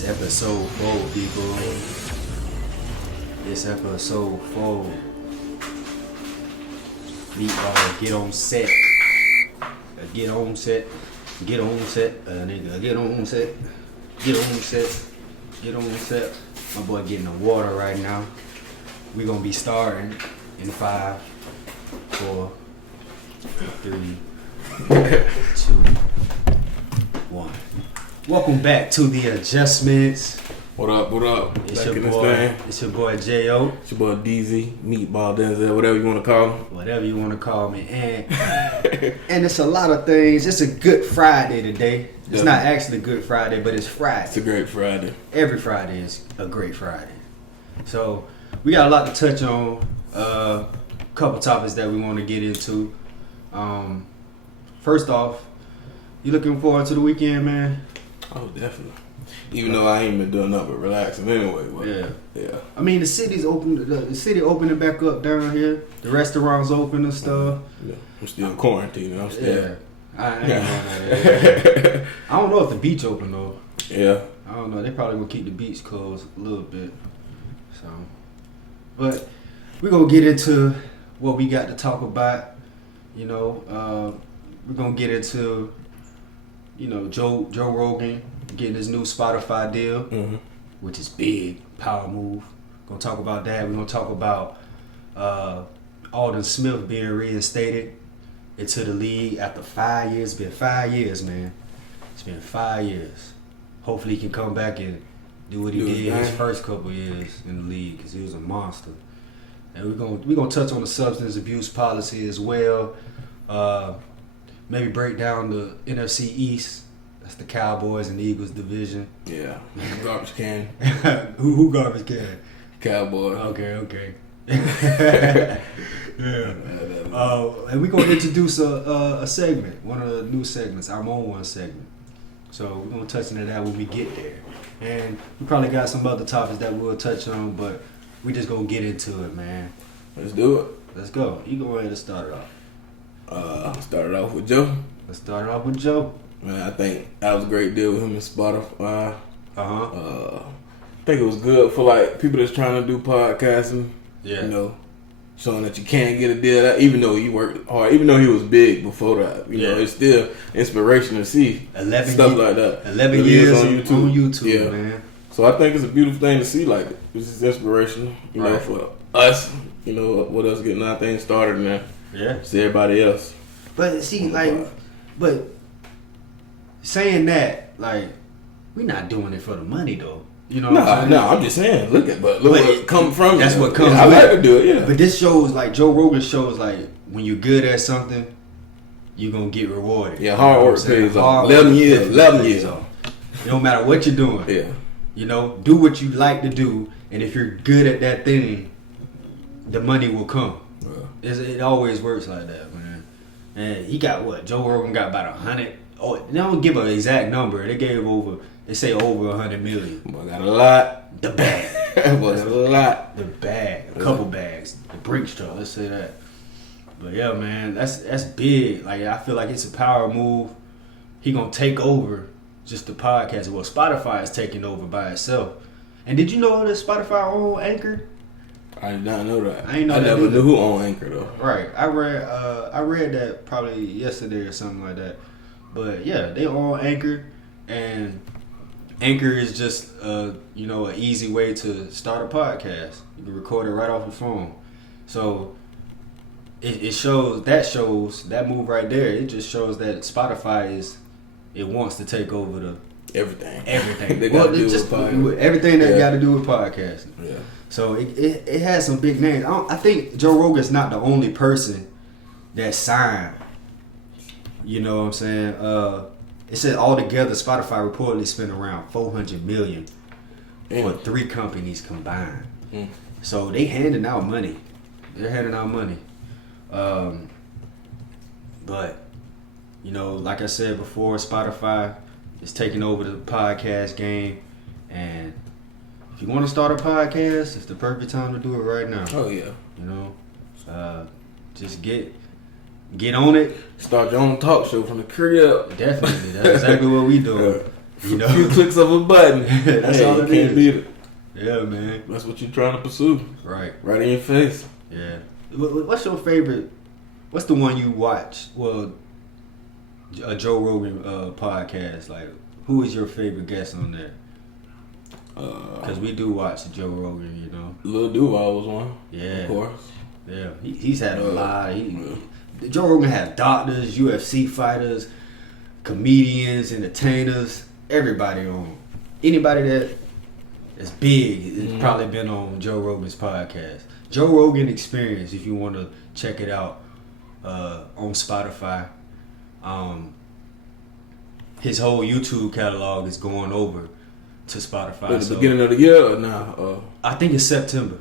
It's episode 4, people. It's episode 4. Get on set. Get on set. Get on set. Nigga, get on set. Get on set. Get on set. My boy getting the water right now. We gonna be starting in 5, 4, 3, 2, 1. Welcome back to the adjustments. What up? What up? It's your boy. It's your boy J.O. It's your boy DZ, Meatball Denzel, whatever you want to call him. Whatever you want to call me, and it's a lot of things. It's a good Friday today. It's not actually Good Friday, but it's Friday. It's a great Friday. Every Friday is a great Friday. So we got a lot to touch on. A couple topics that we want to get into. First off, you looking forward to the weekend, man? Oh, definitely. Even though I ain't been doing nothing but relaxing anyway. But yeah. I mean, the city's open. The city opening back up down here. The restaurants open and stuff. Yeah. I'm still quarantined. I'm still. Yeah. I ain't going there. I don't know if the beach open though. Yeah. I don't know. They probably gonna keep the beach closed a little bit. So, but we're gonna get into what we got to talk about. You know, we're gonna get into, you know, Joe Rogan getting his new Spotify deal, which is big, power move. Gonna talk about that. We're gonna talk about Aldon Smith being reinstated into the league after 5 years. It's been 5 years, man. It's been 5 years. Hopefully he can come back and do what he did his first couple years in the league, because he was a monster. And we're gonna touch on the substance abuse policy as well. Maybe break down the NFC East. That's the Cowboys and Eagles division. Yeah. Garbage can. Who garbage can? Cowboy. Okay. Yeah. And we're going to introduce a segment, one of the new segments, our own one segment. So we're going to touch into that when we get there. And we probably got some other topics that we'll touch on, but we just going to get into it, man. Let's do it. Let's go. You go ahead and start it off. Started off with Joe. Let's start it off with Joe. Man, I think that was a great deal with him and Spotify. Uh-huh. I think it was good for like people that's trying to do podcasting. Yeah. You know, showing that you can get a deal. Even though you worked hard, even though he was big before that, you know, it's still inspirational to see stuff like that. 11 years on YouTube, man. So I think it's a beautiful thing to see. Like, this is inspirational, you know, for us. You know, with us getting our thing started, man. Yeah. See everybody else. But see, but saying that, like, we're not doing it for the money though. You know what I'm saying? No, I'm just saying, look what come from. That's what comes. I like to do it, yeah. But this shows, like, Joe Rogan shows, like, when you're good at something, you're gonna get rewarded. Yeah, hard work pays off. 11 years off. It don't matter what you're doing. Yeah. You know, do what you like to do, and if you're good at that thing, the money will come. Yeah. It always works like that, man. And he got what? Joe Rogan got about 100. Oh, they don't give an exact number. They say over 100 million. Boy, got a lot. The bag. Was a lot. The bag. A couple bags. The Brinks truck. Let's say that. But yeah, man, that's big. Like, I feel like it's a power move. He gonna take over just the podcast. Well, Spotify is taking over by itself. And did you know that Spotify own Anchor? I did not know that. I never knew who owned Anchor though. Right. I read that probably yesterday or something like that. But yeah, they own Anchor, and Anchor is just you know, an easy way to start a podcast. You can record it right off your phone. So it shows that move right there. It just shows that Spotify wants to take over the everything. They got to do with everything that got to do with podcasting. Yeah. So it has some big names. I think Joe Rogan's not the only person that signed. You know what I'm saying? It said altogether Spotify reportedly spent around $400 million for 3 companies combined. So they handing out money. They're handing out money. But you know, like I said before, Spotify is taking over the podcast game, and if you want to start a podcast, it's the perfect time to do it right now. Oh yeah. You know, just get on it. Start your own talk show from the crib. Definitely, that's exactly what we doing. You know, a few clicks of a button. That's all it can't is. beat it. Yeah, man. That's what you're trying to pursue. Right. Right in your face. Yeah. What's your favorite? What's the one you watch? Well, a Joe Rogan podcast. Like, who is your favorite guest on there? Because we do watch Joe Rogan, you know. Lil Duval was one. Yeah. Of course. Yeah. He's had a lot. Joe Rogan has doctors, UFC fighters, comedians, entertainers, everybody on. Anybody that is big has probably been on Joe Rogan's podcast. Joe Rogan Experience, if you want to check it out on Spotify. His whole YouTube catalog is going over to Spotify. At the beginning of the year or now? I think it's September.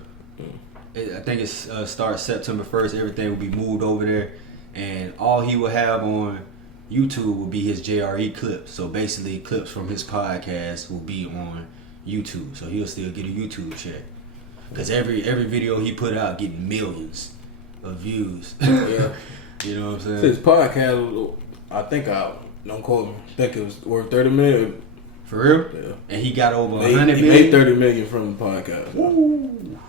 I think it starts September 1st. Everything will be moved over there. And all he will have on YouTube will be his JRE clips. So basically, clips from his podcast will be on YouTube. So he'll still get a YouTube check. Because every video he put out getting millions of views. Yeah. You know what I'm saying? His podcast, don't quote me, I think it was worth $30 million. For real? Yeah. And he got over 100 He million? made $30 million from the podcast. Ooh.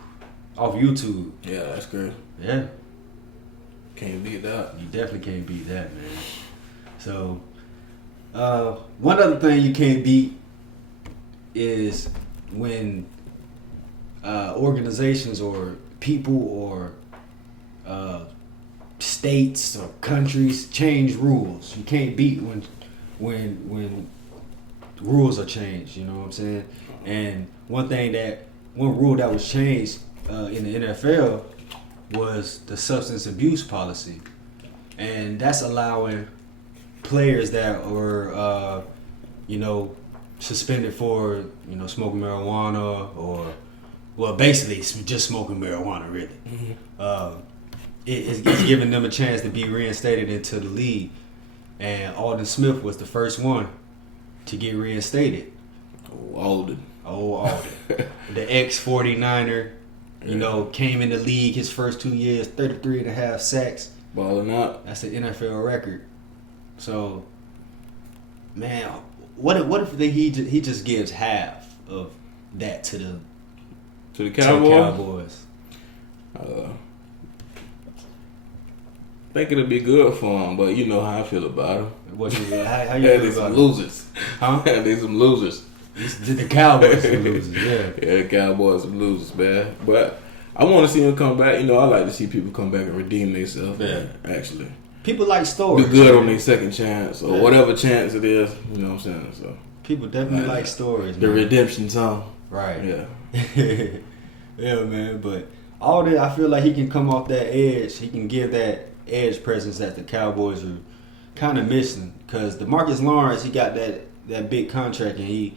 Off YouTube. Yeah, that's crazy. Yeah. Can't beat that. You definitely can't beat that, man. So, one other thing you can't beat is when organizations or people or states or countries change rules. You can't beat when rules are changed. You know what I'm saying? And one rule that was changed in the NFL was the substance abuse policy, and that's allowing players that were, suspended for, smoking marijuana or, well, basically just smoking marijuana, really. Mm-hmm. It's giving them a chance to be reinstated into the league, and Aldon Smith was the first one to get reinstated. Aldon. The ex-49er. Came in the league his first 2 years, 33.5 sacks. Balling out. That's an NFL record. So, man, what if he just gives half of that to the Cowboys? I think it'll be good for him, but you know how I feel about him. How you feel about losers. Huh? There's some losers. The Cowboys are losers, yeah. Yeah, the Cowboys are losers, man. But I want to see him come back. I like to see people come back and redeem themselves. Yeah. Actually. People like stories. Do good on their second chance or whatever chance it is. You know what I'm saying? So people definitely like stories. The man. redemption song. Right. Yeah. Yeah, man. But all that, I feel like he can come off that edge. He can give that edge presence that the Cowboys are kind of missing. Because DeMarcus Lawrence, he got that big contract, and he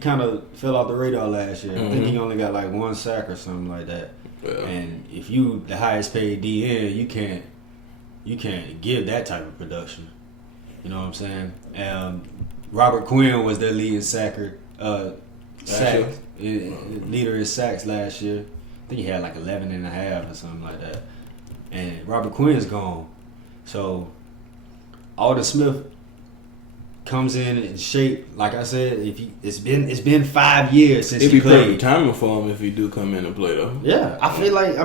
kind of fell off the radar last year. Mm-hmm. I think he only got like 1 sack or something like that. Yeah. And if you the highest paid DN, you can't give that type of production. You know what I'm saying? Robert Quinn was their leading leader in sacks last year. I think he had like 11.5 or something like that. And Robert Quinn's gone. So Aldon Smith comes in shape. Like I said, it's been 5 years since he played. It'd be perfect timing for him if he do come in and play though. Yeah, I feel like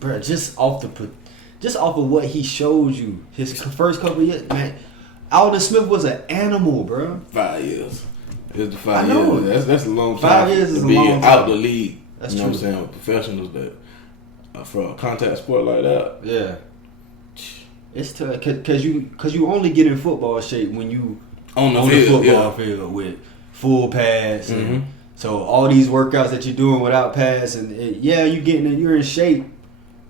bro, just off of what he showed you, his first couple of years, man. Aldon Smith was an animal, bro. 5 years. It's the 5 I know. years. That's a long time. 5 years is a long time. Out the league. That's true. What I'm saying? Professionals that for a contact sport like that. Yeah. It's tough because you only get in football shape when you on the football field with full pads. Mm-hmm. And so all these workouts that you're doing without pads, and you're in shape,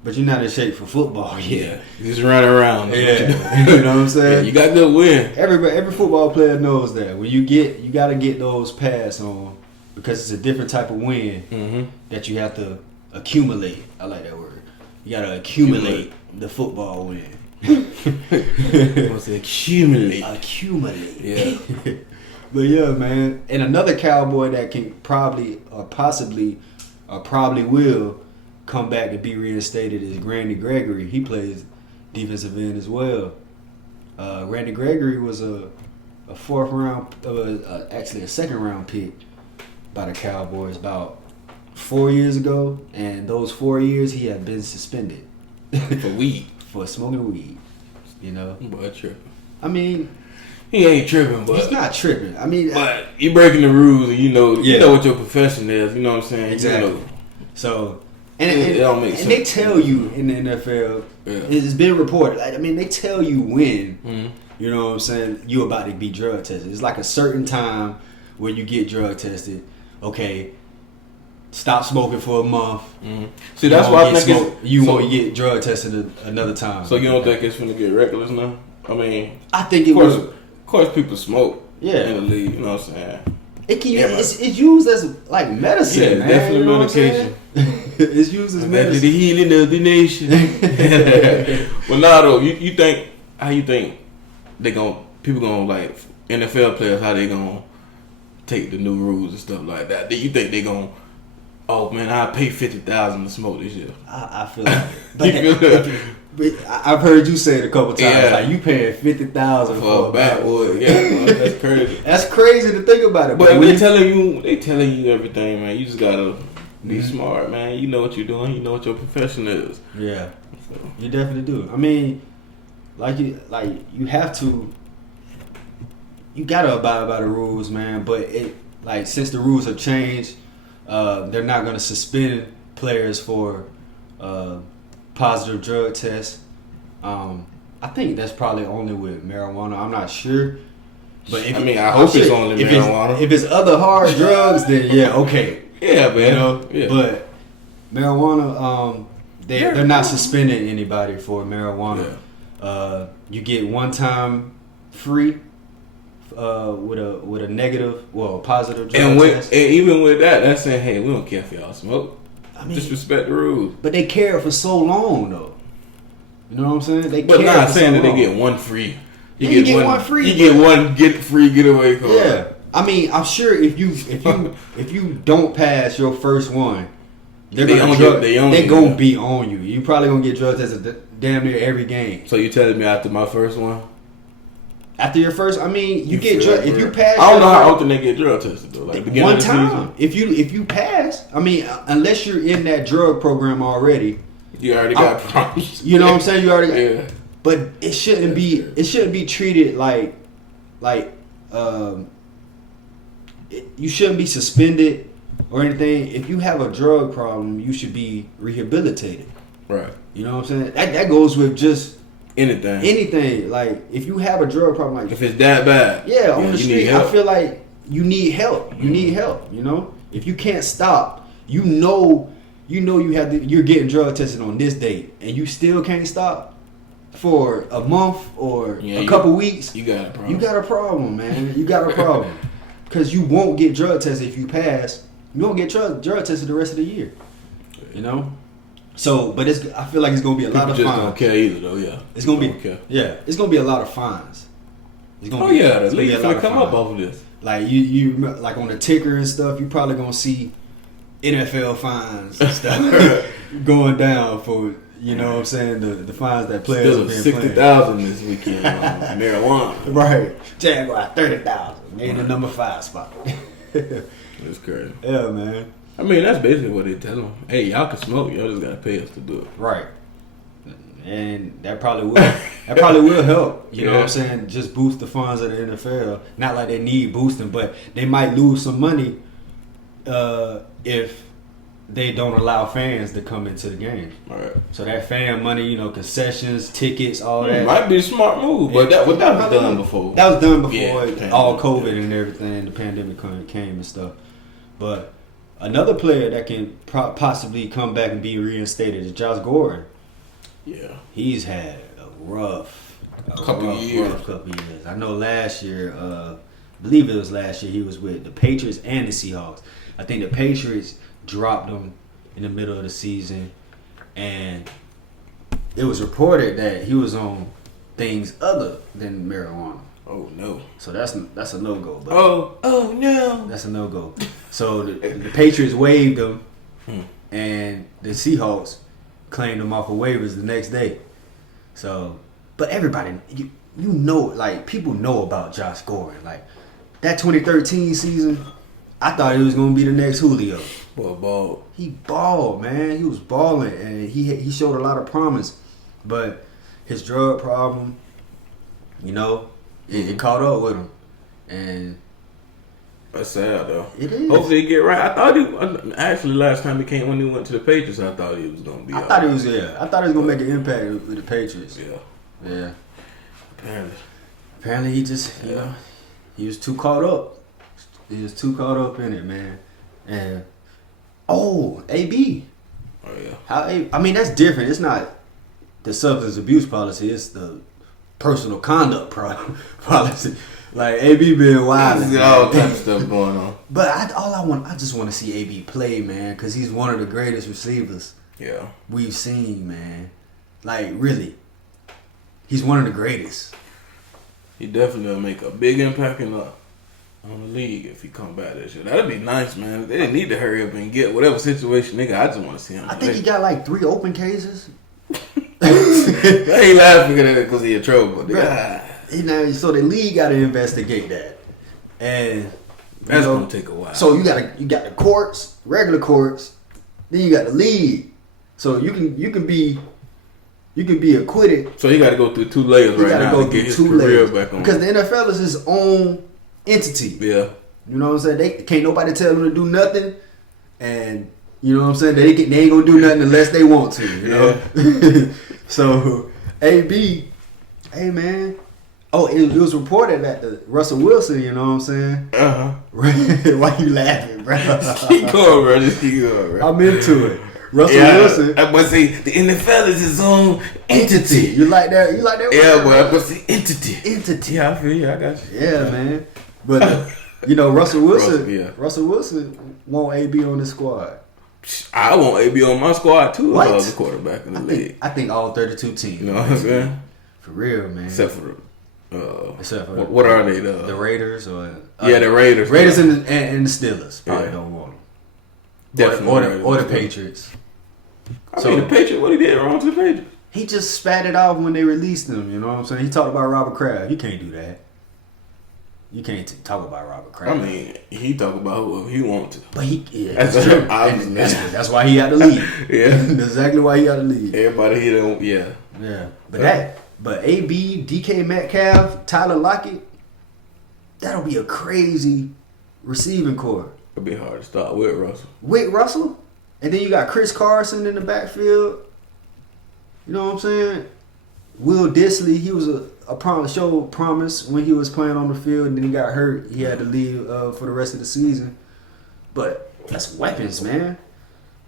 but you're not in shape for football yet. Yeah, just running around. Yeah, you know what I'm saying. Yeah, you got good win. Every football player knows that when you got to get those pads on because it's a different type of win that you have to accumulate. I like that word. You got to accumulate the football win. What's it? Accumulate. Yeah. But yeah, man. And another Cowboy that can probably or possibly or probably will come back and be reinstated is Randy Gregory. He plays defensive end as well. Randy Gregory was a fourth round, actually a second round pick by the Cowboys about 4 years ago, and those 4 years he had been suspended for weed, for smoking weed. You know, but tripping. I mean, he ain't tripping, but he's not tripping. I mean, but you breaking the rules, and you know what your profession is. You know what I'm saying? Exactly. You know. So, it don't make sense. And they tell you in the NFL, it's been reported. Like, I mean, they tell you when, you know what I'm saying, you about to be drug tested. It's like a certain time when you get drug tested. Okay, stop smoking for a month. See, that's why I think you won't get drug tested another time. So you don't think it's gonna get reckless now? I mean, I think it was. Of course, people smoke. Yeah. In the league, you know what I'm saying. It's used as like medicine. Yeah, man, definitely you know medication. It's used as medicine. The healing of the nation. Well, now though, you think people gonna like NFL players, how they gonna take the new rules and stuff like that? Do you think they gonna? Oh man, I pay $50,000 to smoke this year. I feel like, but I've heard you say it a couple times. Like you paying $50,000 for a backwood. Yeah, that's crazy. That's crazy to think about it. But they telling you everything, man. You just gotta be smart, man. You know what you're doing. You know what your profession is. Yeah, so. You definitely do. I mean, you have to. You gotta abide by the rules, man. But since the rules have changed. They're not going to suspend players for positive drug tests. I think that's probably only with marijuana. I'm not sure. But I hope it's only marijuana. If it's other hard drugs, then yeah, okay. Yeah, man. You know? Yeah. But marijuana, they're not suspending anybody for marijuana. Yeah. You get one time free. With a negative, positive drug test. And even with that, that's saying, hey, we don't care if y'all smoke. I mean, just respect the rules. But they care for so long, though. You know what I'm saying? They but not saying that they get one free. You get one free. You get one free getaway card. Yeah, I mean, I'm sure if you don't pass your first one, they're gonna be on you. You probably gonna get drug tested damn near every game. So you telling me after my first one? After your first, I mean, you get drug. If you pass, I don't know how often they get drug tested though. Like one time. If you pass, I mean, unless you're in that drug program already, you already got problems. You know what I'm saying? You already. Got, but it shouldn't be treated like you shouldn't be suspended or anything. If you have a drug problem, you should be rehabilitated. Right. You know what I'm saying? That goes with just. Anything. Like if you have a drug problem, like if it's that bad, on the street, I feel like you need help. You need help. You know, if you can't stop, you're getting drug tested on this date, and you still can't stop for a month or a couple weeks. You got a problem. You got a problem, man. You got a problem because you won't get drug tested if you pass. You won't get drug tested the rest of the year. You know. So, but I feel like it's gonna be a lot of fines. Just don't care either, though. Yeah, it's gonna be. It's gonna be a lot of fines. The league's gonna come up off of this. Like you like on the ticker and stuff. You probably gonna see NFL fines and stuff going down for what I'm saying the fines that players have been paying. $60,000 this weekend on marijuana. Right, Jaguar $30,000. They in the number 5 spot. That's crazy. Yeah, man. I mean, that's basically what they tell them. Hey, y'all can smoke. Y'all just gotta pay us to do it. Right. And that probably will help. You know what I'm saying? Just boost the funds of the NFL. Not like they need boosting, but they might lose some money if they don't allow fans to come into the game. Right. So that fan money, concessions, tickets, all that might be a smart move. But that was done before. That was done before all COVID and everything. The pandemic came and stuff. But another player that can possibly come back and be reinstated is Josh Gordon. Yeah. He's had a rough couple years. I know last year, I believe it was last year, he was with the Patriots and the Seahawks. I think the Patriots dropped him in the middle of the season, and it was reported that he was on things other than marijuana. Oh no! So that's a no go. Oh no! That's a no go. So the Patriots waived him, and the Seahawks claimed him off of waivers the next day. So, but everybody, like people know about Josh Gordon. Like that 2013 season, I thought he was gonna be the next Julio. Boy, ball. He balled, man. He was balling, and he showed a lot of promise. But his drug problem, it caught up with him, and that's sad though. it is. Hopefully he get right. I thought actually last time he came when he went to the Patriots, I thought he was gonna be. I thought he was gonna make an impact with the Patriots. Yeah. Apparently he just he was too caught up. He was too caught up in it, man. And AB. Oh yeah. I mean that's different. It's not the substance abuse policy. It's the personal conduct policy. Like AB being wild. There's all type of stuff going on. But I just want to see AB play, man, because he's one of the greatest receivers we've seen, man. Like really, he's one of the greatest. He definitely will make a big impact on the league if he come back this year. That'd be nice, man. They need to hurry up and get whatever situation, nigga. I just want to see him. I think he got like 3 open cases. I ain't laughing at it because he in trouble. So the league got to investigate that, and that's gonna take a while. So you got the courts, regular courts, then you got the league. So you can be acquitted. So he got to go through 2 layers right now to get his career back on. Because the NFL is his own entity. Yeah, you know what I'm saying. They can't nobody tell them to do nothing, and you know what I'm saying. They ain't gonna do nothing unless they want to. You know. So AB, hey man. Oh, it was reported that the Russell Wilson, you know what I'm saying? Why you laughing, bro? Keep going, bro. Just keep going, bro. I'm into it. Russell Wilson. But see, the NFL is his own entity. You like that? You like that? Yeah, but see, entity. Yeah, I feel you. I got you. Yeah, man. But Russell Wilson want AB on the squad. I want AB on my squad too. What? As the quarterback in the league. I think all 32 teams. You know what I'm saying? For real, man. Except for what are they? The Raiders or the Raiders. Raiders and the Steelers probably don't want them. Definitely. Or the Patriots. I mean, the Patriots. What he did wrong to the Patriots? He just spat it off when they released him. You know what I'm saying? He talked about Robert Kraft. You can't do that. You can't talk about Robert Kraft. I mean, he talk about whoever he wants to. But that's true. That's why he had to leave. That's exactly why he had to leave. Everybody he don't. But AB, DK Metcalf, Tyler Lockett, that'll be a crazy receiving core. It'll be hard to start with Russell. And then you got Chris Carson in the backfield. You know what I'm saying? Will Disley, he was a promise when he was playing on the field, and then he got hurt. He had to leave for the rest of the season. But that's weapons, man.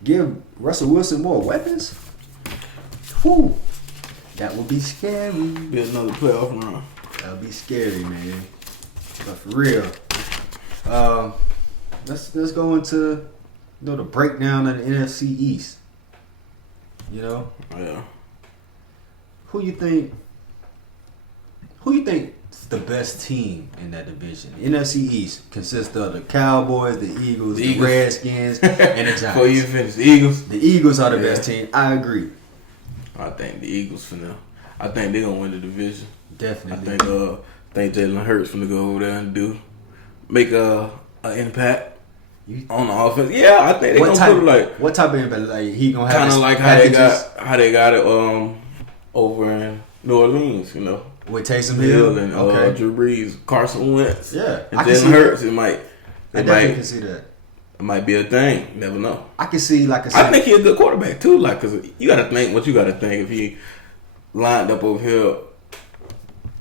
Give Russell Wilson more weapons. Whew. That would be scary. Be another playoff run. That would be scary, man. But for real, let's go into the breakdown of the NFC East. Yeah. Who you think is the best team in that division? The NFC East consists of the Cowboys, the Eagles, the Redskins, and the Giants. Before you finish, the Eagles. The Eagles are the best team. I agree. I think the Eagles for now. I think they're gonna win the division. Definitely. I think Jalen Hurts finna go over there and make an impact on the offense. Yeah, I think they're gonna put like what type of impact? Like he gonna have kind of like how they got it over in New Orleans, with Taysom Hill and Drew Brees, Carson Wentz, and Jalen Hurts. I definitely can see that. It might be a thing. You never know. I can see I think he's a good quarterback too. Like, cause you got to think what you got to think if he lined up over here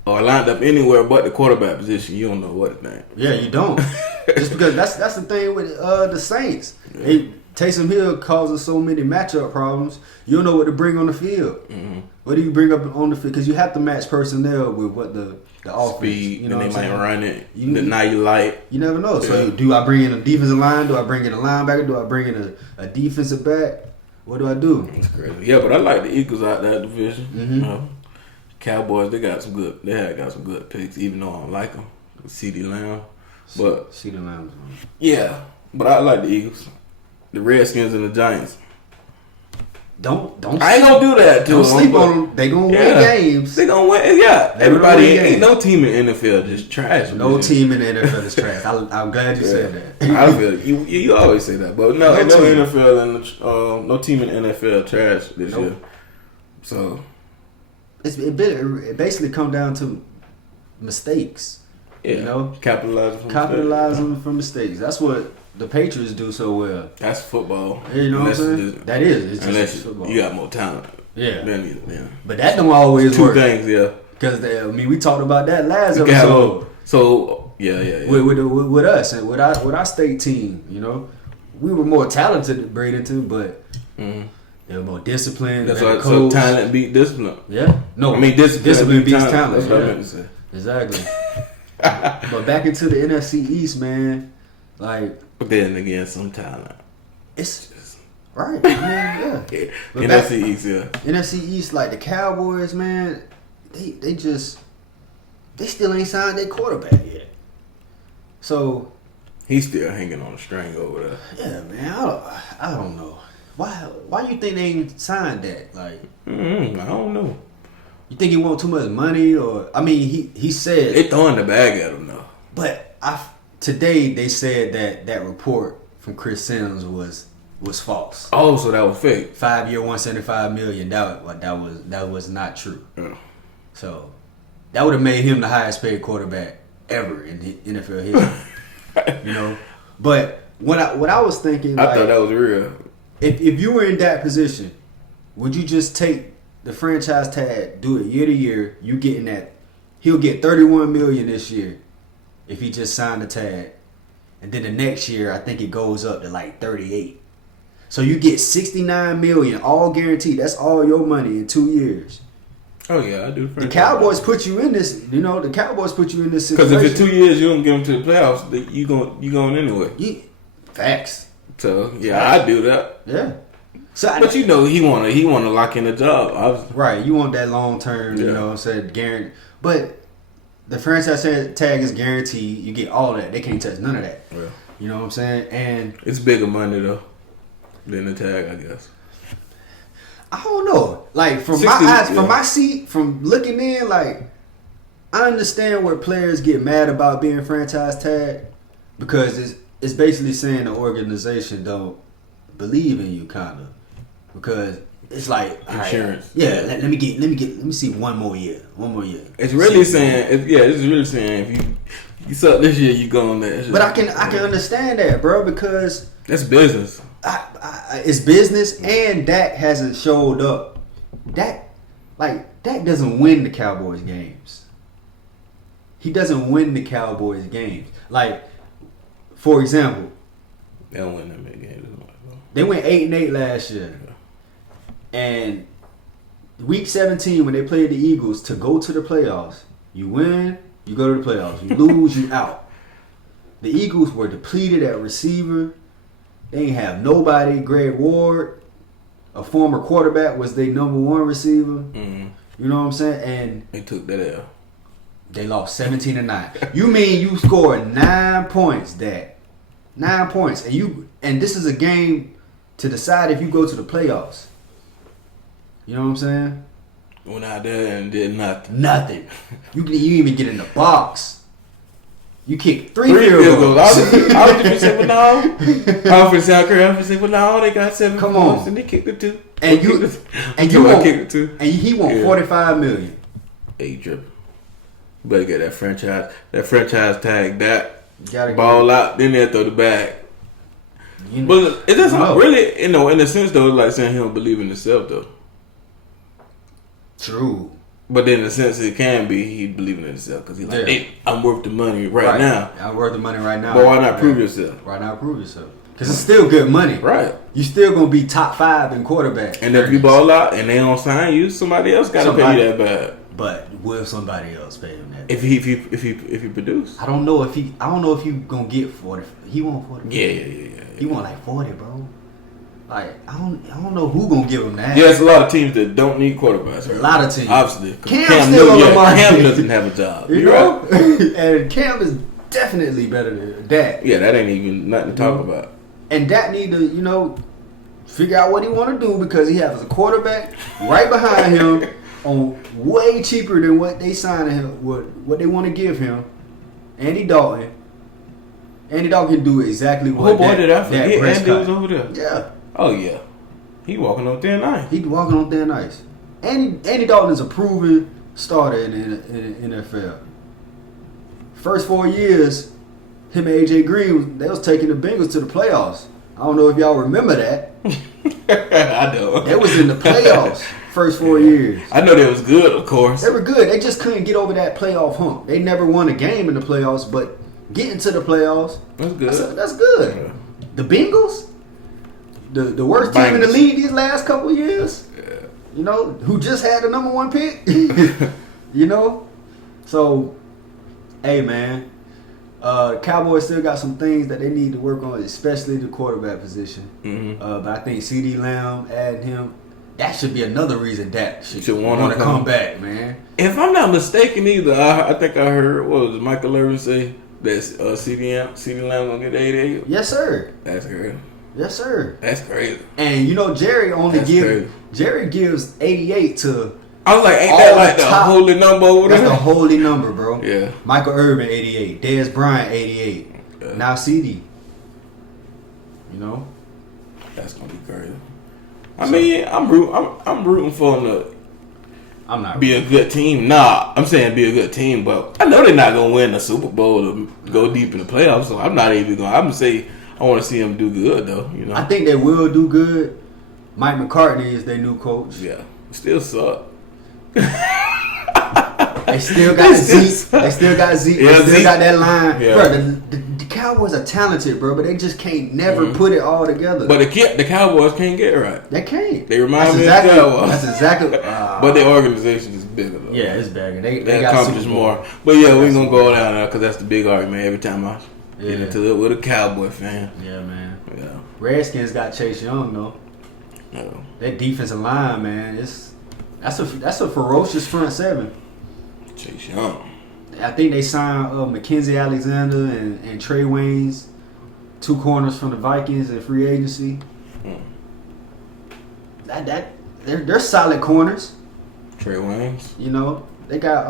or lined up anywhere but the quarterback position. You don't know what to think. Yeah, you don't. Just because that's the thing with the Saints. Yeah. Taysom Hill causes so many matchup problems. You don't know what to bring on the field. Mm-hmm. What do you bring up on the field? Because you have to match personnel with what the offense. Speed, and they might run it. Now you like. You never know. So do I bring in a defensive line? Do I bring in a linebacker? Do I bring in a defensive back? What do I do? That's crazy. Yeah, but I like the Eagles out that division. Mm-hmm. Cowboys, they got some good picks, even though I don't like them. CeeDee Lamb, but CeeDee Lamb. Yeah, but I like the Eagles. The Redskins and the Giants. Don't. I ain't gonna do that to Don't them. sleep on them. They gonna win games. They gonna win. Yeah, They everybody gonna win ain't no games. team in the NFL just trash. No team in the NFL is trash. I'm glad you said that. I feel you always say that, but no team. NFL and no team in the NFL trash this year. So it basically come down to mistakes. yeah, You know, capitalizing from mistakes. That's what the Patriots do so well. That's football. You know what I'm saying? That is. It's unless just football. you got more talent. Yeah. Yeah. But that don't always Two work. things, yeah. Because we talked about that last episode. So yeah. With us and with our state team, you know, we were more talented than Bradenton, but they were more disciplined. That's why so talent beat discipline. Yeah. No, I mean discipline beats talent. That's what I meant to say. Exactly. But back into the NFC East, man. Like, but then again, some talent. It's just right. I mean, yeah. But NFC East, yeah. NFC East, like the Cowboys, man. They still ain't signed their quarterback yet. So he's still hanging on a string over there. Yeah, man. I don't know. Why you think they ain't signed that? Like, I don't know. You think he want too much money, or I mean, he said they throwing the bag at him though. But today they said that report from Chris Sims was false. Oh, so that was fake. 5-year, $175 million. That was not true. Yeah. So that would have made him the highest paid quarterback ever in the NFL history. You know, but what I was thinking, I thought that was real. If you were in that position, would you just take the franchise tag, do it year to year? You getting that? He'll get $31 million this year if he just signed the tag, and then the next year I think it goes up to like 38. So you get $69 million, all guaranteed. That's all your money in 2 years. Oh yeah, I do. The Cowboys put you in this. You know, the Cowboys put you in this situation. Because if in 2 years you don't get them to the playoffs, you going anyway. Facts. So yeah, I do that. Yeah. So but you know, he wanna lock in a job. Right. You want that long term. Yeah. You know, said guarantee. But the franchise tag is guaranteed. You get all that. They can't touch none of that. Yeah. You know what I'm saying? And it's bigger money though than the tag, I guess. I don't know. Like from 60, my eyes, from my seat, from looking in, like I understand where players get mad about being franchise tag because it's basically saying the organization don't believe in you, kind of, because it's like insurance. Right, yeah, let me see one more year. It's really saying, it's really saying if you suck this year, you go on that. But I can understand that, bro, because that's business. It's business, and Dak hasn't showed up. Dak doesn't win the Cowboys games. He doesn't win the Cowboys games. Like, for example, they don't win that many games. They went 8-8 last year, and week 17 when they played the Eagles to go to the playoffs, you win, you go to the playoffs. You lose, you out. The Eagles were depleted at receiver. They ain't have nobody. Greg Ward, a former quarterback, was their number one receiver. Mm-hmm. You know what I'm saying? And they took that out. They lost 17-9. You mean you scored 9 points, Dak? 9 points, and this is a game to decide if you go to the playoffs. You know what I'm saying? Went out there and did nothing. Nothing. You even get in the box. You kick 3 field goals. I was just saying, well, no. I was from South Korea. I was saying, well, no, they got 7 points and they kicked the 2. And you want, kicked the 2. And he want $45 million. Hey, tripping. Better get that franchise tag. That ball out. Then they throw the bag. But it doesn't really, in a sense though, it's like saying he don't believe in himself though. True. But then in a sense it can be he believing in himself because he's like, hey, I'm worth the money right now. I'm worth the money right now. But why not prove yourself? Why not prove yourself? Because it's still good money. Right. You still gonna be top 5 in quarterback. And if you ball out and they don't sign you, somebody else got to pay you that bad. But will somebody else pay him that? If he produce, I don't know if you gonna get 40. He want 40. Yeah. He want like 40, bro. Like I don't know who gonna give him that. Yeah, it's a lot of teams that don't need quarterbacks. A lot of teams, obviously. Cam still on the market. Cam doesn't have a job. You know, right. And Cam is definitely better than Dak. Yeah, that ain't even nothing to talk about. And Dak need to, figure out what he want to do because he has a quarterback right behind him on way cheaper than what they signed him, what they want to give him. Andy Dalton. Andy Dalton can do exactly what that Andy was over there. Yeah. Oh, yeah. He walking on thin ice. He walking on thin ice. Andy Dalton is a proven starter in the NFL. First 4 years, him and AJ Green, they was taking the Bengals to the playoffs. I don't know if y'all remember that. I know. They was in the playoffs first 4 years. I know they was good, of course. They were good. They just couldn't get over that playoff hump. They never won a game in the playoffs, but getting to the playoffs, that's good. That's good. Yeah. The Bengals, the worst team in the league these last couple of years. Yeah. You know, who just had the number 1 pick. You know, so hey man, Cowboys still got some things that they need to work on, especially the quarterback position. Mm-hmm. But I think CD Lamb, adding him, that should be another reason that should want to come back, man. If I'm not mistaken, either I think I heard Michael Irvin say that CD Lamb gonna get 88. Yes, sir. That's crazy. Yes, sir. That's crazy. And you know, Jerry gives 88 to. I was like, ain't that like the holy number over there? That's the holy number, bro. Yeah. Michael Irvin 88, Dez Bryant 88. Yeah. Now CD. You know, that's gonna be crazy. I mean, I'm rooting for them to. I'm not be a good team. Nah, I'm saying be a good team, but I know they're not gonna win the Super Bowl to go deep in the playoffs. So I'm not even gonna. I'm gonna say I want to see them do good though. You know, I think they will do good. Mike McCartney is their new coach. Yeah, still suck. They still got Zeke. They still got Zeke. Yeah, they still got that line. Yeah. Bro, the Cowboys are talented, bro, but they just can't never put it all together. But the Cowboys can't get it right. They can't. They remind me of the Cowboys. That's exactly. But their organization is bigger, though. Yeah, it's bigger. They accomplish more. But yeah, we're going to go down there because that's the big argument every time I get into it with a Cowboy fan. Yeah, man. Yeah. Redskins got Chase Young, though. No. That defensive line, man, that's a ferocious front seven. Chase Young. I think they signed Mackenzie Alexander and Trey Waynes, 2 corners from the Vikings in free agency. They're solid corners. Trey Waynes. You know, they got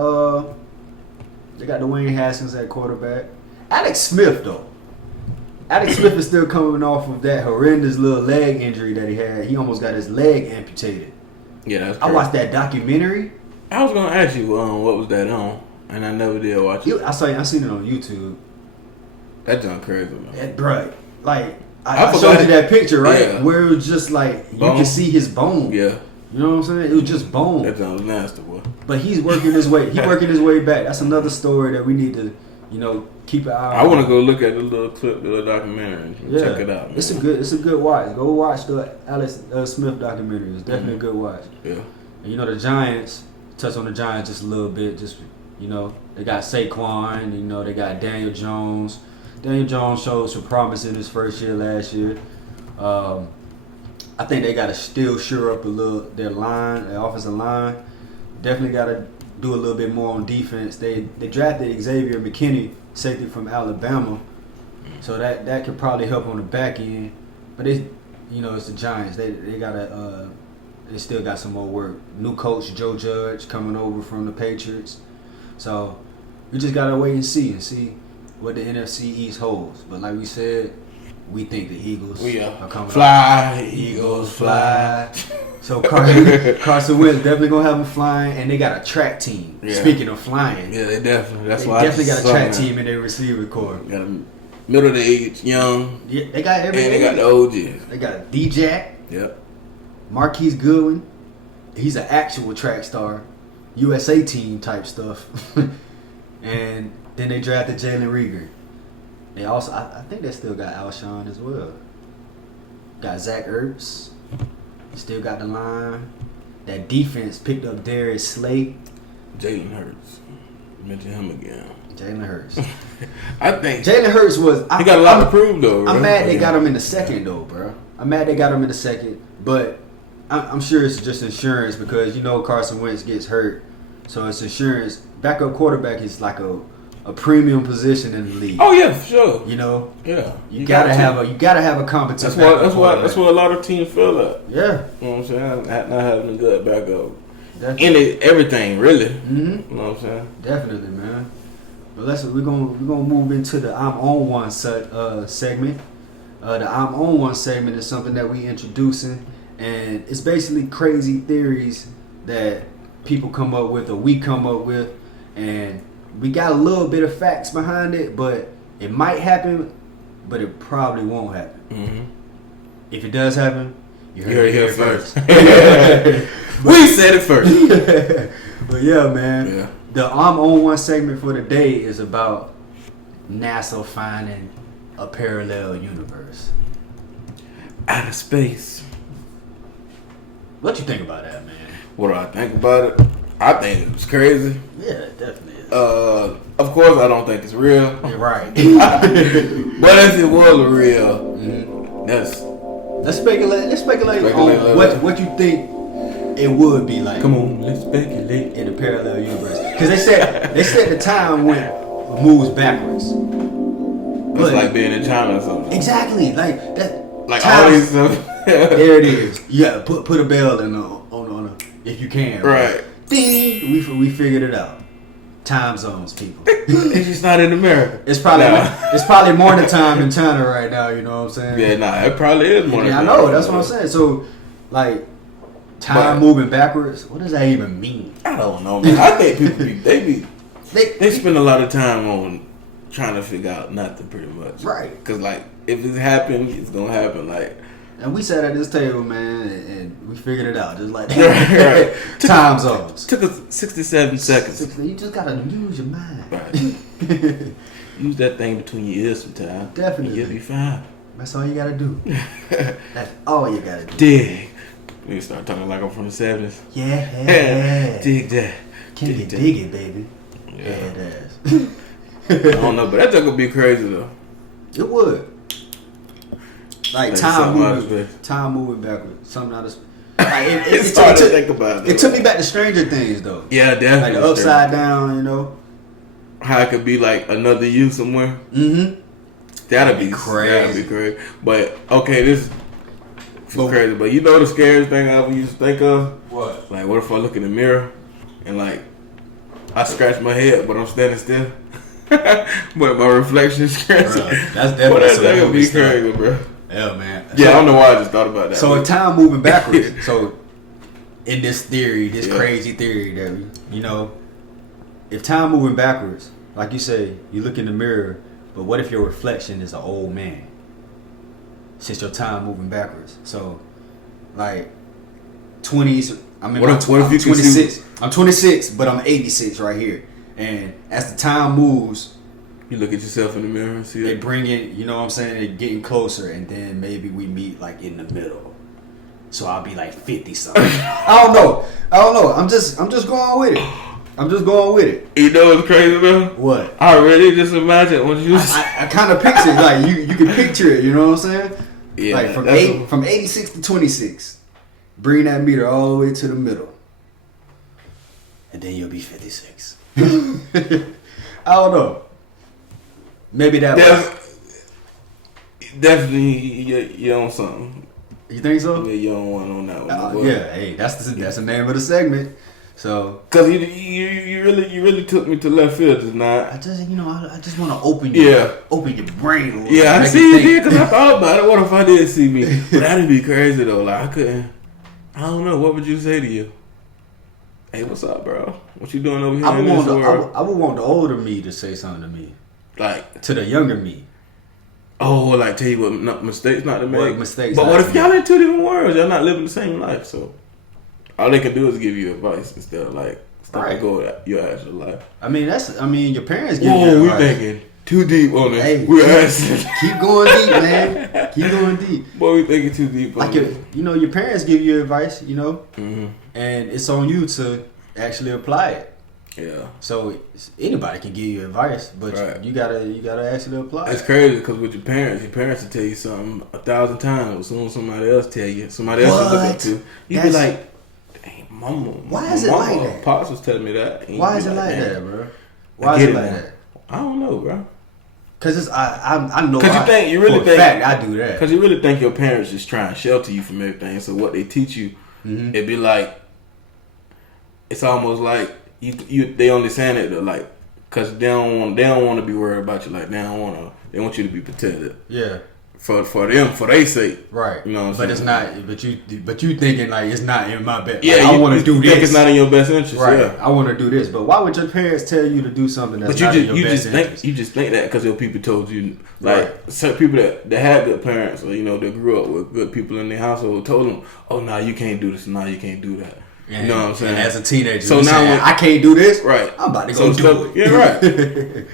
Dwayne Haskins at quarterback. Alex Smith though. Alex Smith is still coming off of that horrendous little leg injury that he had. He almost got his leg amputated. Yeah, that's crazy. I watched that documentary. I was gonna ask you what was that on, and I never did watch it. I seen it on YouTube. That's done crazy, man. Bro, like I showed you that picture, right? Yeah. Where it was just like you can see his bone. Yeah. You know what I'm saying? It was just bone. That sounds nasty, boy. But he's working his way. He's working his way back. That's another story that we need to, keep an eye on. I want to go look at the little clip, the little documentary, and check it out. Man. It's a good watch. Go watch the Alex Smith documentary. It's definitely a good watch. Yeah. And the Giants. Touch on the Giants just a little bit. Just they got Saquon. They got Daniel Jones. Daniel Jones showed some promise in his first year last year. I think they got to still shore up a little their offensive line. Definitely got to do a little bit more on defense. They drafted Xavier McKinney, safety from Alabama, so that could probably help on the back end. But it's the Giants. They still got some more work. New coach Joe Judge coming over from the Patriots, so we just gotta wait and see what the NFC East holds. But like we said, we think the Eagles are coming. Fly, Eagles, fly. So Carson Wentz definitely gonna have them flying, and they got a track team. Yeah. Speaking of flying, yeah, they definitely. They definitely got a track team in their receiver core. Got them middle of the age, young. Yeah, they got everything. And they got the OGs. They got D-Jack. Yep. Marquise Goodwin. He's an actual track star, USA team type stuff. And then they drafted Jalen Reagor. They also, I think they still got Alshon as well. Got Zach Ertz. Still got the line. That defense picked up Darius Slay. Jalen Hurts. Mention him again. Jalen Hurts. I think Jalen Hurts was. He got a lot to prove though. I'm mad they got him in the second though, bro. I'm mad they got him in the second, but I'm sure it's just insurance because Carson Wentz gets hurt, so it's insurance. Backup quarterback is like a a premium position in the league. Oh yeah, for sure. You know, yeah, you gotta have a competent. That's what a lot of teams feel like. Yeah, you know what I'm saying. Not having a good backup in everything, really. Mm-hmm. You know what I'm saying. Definitely, man. But we're gonna move into the I'm on one segment. The I'm on one segment is something that we introducing, and it's basically crazy theories that people come up with or we come up with, and we got a little bit of facts behind it, but it might happen, but it probably won't happen. Mm-hmm. If it does happen, you heard it here first. We said it first. But yeah, man. Yeah. The I'm on one segment for the day is about NASA finding a parallel universe. Outer space. What you think about that, man? What do I think about it? I think it's crazy. Yeah, it definitely is. Of course, I don't think it's real. You're right. But if it was real, let's speculate on what you think it would be like. Come on, let's speculate in a parallel universe. Because they said the time moves backwards. It's like being in China or something. Exactly, like that. Like all these stuff. There it is. Yeah, put a bell in on if you can. Right. Ding. We figured it out. Time zones, people. It's just not in America. It's probably morning time in China right now. You know what I'm saying? Yeah, it probably is morning time. I know. That's what I'm saying. So, like, time moving backwards. What does that even mean? I don't know, man. I think people they spend a lot of time on trying to figure out nothing, pretty much. Right. Because like if it happens, it's gonna happen. Like. And we sat at this table, man, and we figured it out just like that. Right. Time zones. Took us 67 seconds. You just gotta use your mind. Right. Use that thing between your ears sometimes. Definitely. You'll be fine. That's all you gotta do. That's all you gotta do. Dig. We start talking like I'm from the 70s. Yeah. Dig that. Can you dig it, baby? Yeah, it does. I don't know, but that thing would be crazy though. It would. Like time moving backwards. Something out of it's hard to think about. It took me back to Stranger Things, though. Yeah, definitely. Like the upside down, you know. How it could be like another you somewhere. Mm-hmm. That'd be crazy. But okay, this is crazy. But you know the scariest thing I ever used to think of? What? Like, what if I look in the mirror and like I scratch my head, but I'm standing still? But my reflection is crazy. That's definitely that would be crazy, bro. Yeah, man. Yeah, I don't know why I just thought about that. So, time moving backwards. So, in this theory, crazy theory that if time moving backwards, like you say, you look in the mirror, but what if your reflection is an old man? Since your time moving backwards, so like 20s. I mean, I'm 26. I'm 26, but I'm 86 right here. And as the time moves, you look at yourself in the mirror and see they bring it, you know what I'm saying? They're getting closer, and then maybe we meet like in the middle. So I'll be like 50 something. I don't know. I'm just going with it. You know what's crazy though? What? I really just imagine when you. I kind of picture it like you can picture it. You know what I'm saying? Yeah. Like from 86 to 26, bring that meter all the way to the middle, and then you'll be 56. I don't know. Maybe that. Definitely, you're on something. You think so? Yeah, you're on one on that one. Yeah, hey, that's the name of the segment. So, cause you really took me to left field just now. I just want to open your brain. Yeah, I see you did, cause I thought about it. What if I did see me? But that'd be crazy though. Like I couldn't. I don't know. What would you say to you? Hey, what's up, bro? What you doing over here in this world? I would want the older me to say something to me. Like to the younger me. Oh, like tell you what mistakes not to make. What mistakes? But what if y'all in two different worlds? Y'all not living the same life, so all they can do is give you advice instead of like go your actual life. I mean your parents give you advice. We thinking too deep on this. Hey, we're asking. Keep going deep, man. Keep going deep. Boy, we thinking too deep. Like your parents give you advice, mm-hmm. and it's on you to actually apply it. Yeah. So anybody can give you advice, but you gotta actually apply. It's crazy because with your parents will tell you something 1,000 times. As soon as somebody else tell you, somebody else you look up to, you be like, "Dang, mama, why is it like that?" Pops was telling me that. Why is it like that, bro? Why is it like that? I don't know, bro. Cause I know. Cause you really think fact I do that. Cause you really think your parents just trying to shelter you from everything. So what they teach you, it be like, it's almost like they only saying it to like, cause they don't want to be worried about you. Like they want you to be protected. Yeah. For their sake, right? You know what I'm saying? It's not. But you thinking like it's not in my best. Yeah, like, I want to do this. It's not in your best interest, right? Yeah. I want to do this, but why would your parents tell you to do something that's not in your best interest? You just think that because your people told you, like certain people that had good parents, or that grew up with good people in their household, told them, "Oh, nah, you can't do this. Nah, you can't do that." And, you know what I'm saying? And as a teenager, so now saying, I can't do this. Right? I'm about to go do it. Yeah, right.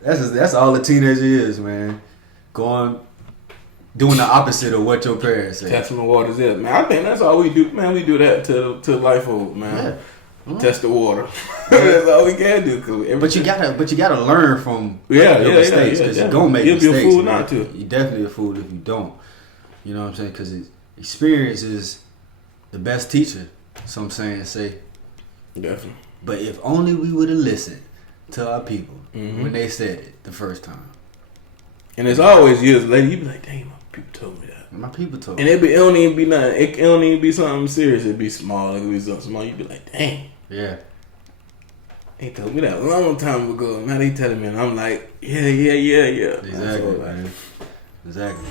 That's all a teenager is, man. Doing the opposite of what your parents say. Testing the waters is, man. I think that's all we do, man. We do that to life old, man. Yeah. Test the water. That's all we can do. But you gotta learn from your mistakes because you're gonna make mistakes. You'll be a fool man. not to. You're definitely a fool if you don't. You know what I'm saying? Because experience is the best teacher. Some saying say. Definitely. But if only we would have listened to our people when they said it the first time. And it's always years later, you be like, dang, my people told me that. My people told me. And it don't even be nothing. It don't even be something serious. It be small. It be something small. You be like, dang. Yeah. They told me that a long time ago. Now they telling me, and I'm like, yeah. Exactly, man. Exactly.